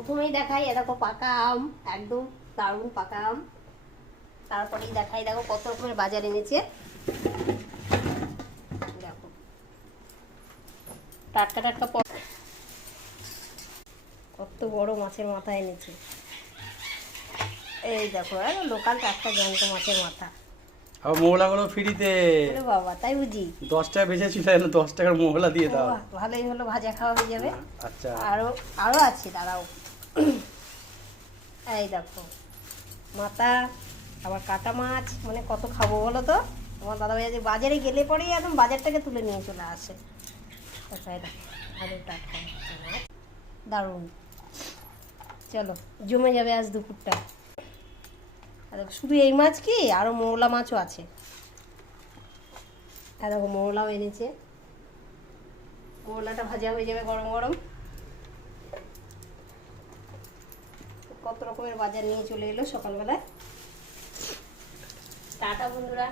প্রথমেই দেখাই দেখো পাকা আম, একদম দারুণ পাকা আম। তারপরেই দেখাই দেখো কত রকমের বাজার এনেছে। দেখো টাটকা টাটকা কত বড় মাছের মাথা এনেছে। এই দেখো লোকাল টাটকা জ্যান্ত মাছের মাথা। আর মোহলাগুলো ফ্রিতে। ওরে বাবা, তাই বুঝি? 10 টাকা বেঁচেছিল, 10 টাকার মোহলা দিয়ে দাও। ভালোই হলো, ভাজা খাওয়া হয়ে যাবে। আচ্ছা, আরো আছে, দাঁড়াও। এই দেখো মাথা, আবার কাটা মাছ, মানে কত খাবো বলো তো। আমার দাদাভাই আজ বাজারে গেলে পরেই একদম বাজারটাকে তুলে নিয়ে চলে আসে। আলু টাটকা মাছ, দারুণ। চলো, জমে যাবে আজ দুপুরটা। আর শুধু এই মাছ কি, আরো মৌলা মাছও আছে। আর দেখো মৌলাও এনেছে, মৌলাটা ভাজা হয়ে যাবে গরম গরম। কত রকমের বাজার নিয়ে চলে এলো সকালবেলায়। টাটা বন্ধুরা।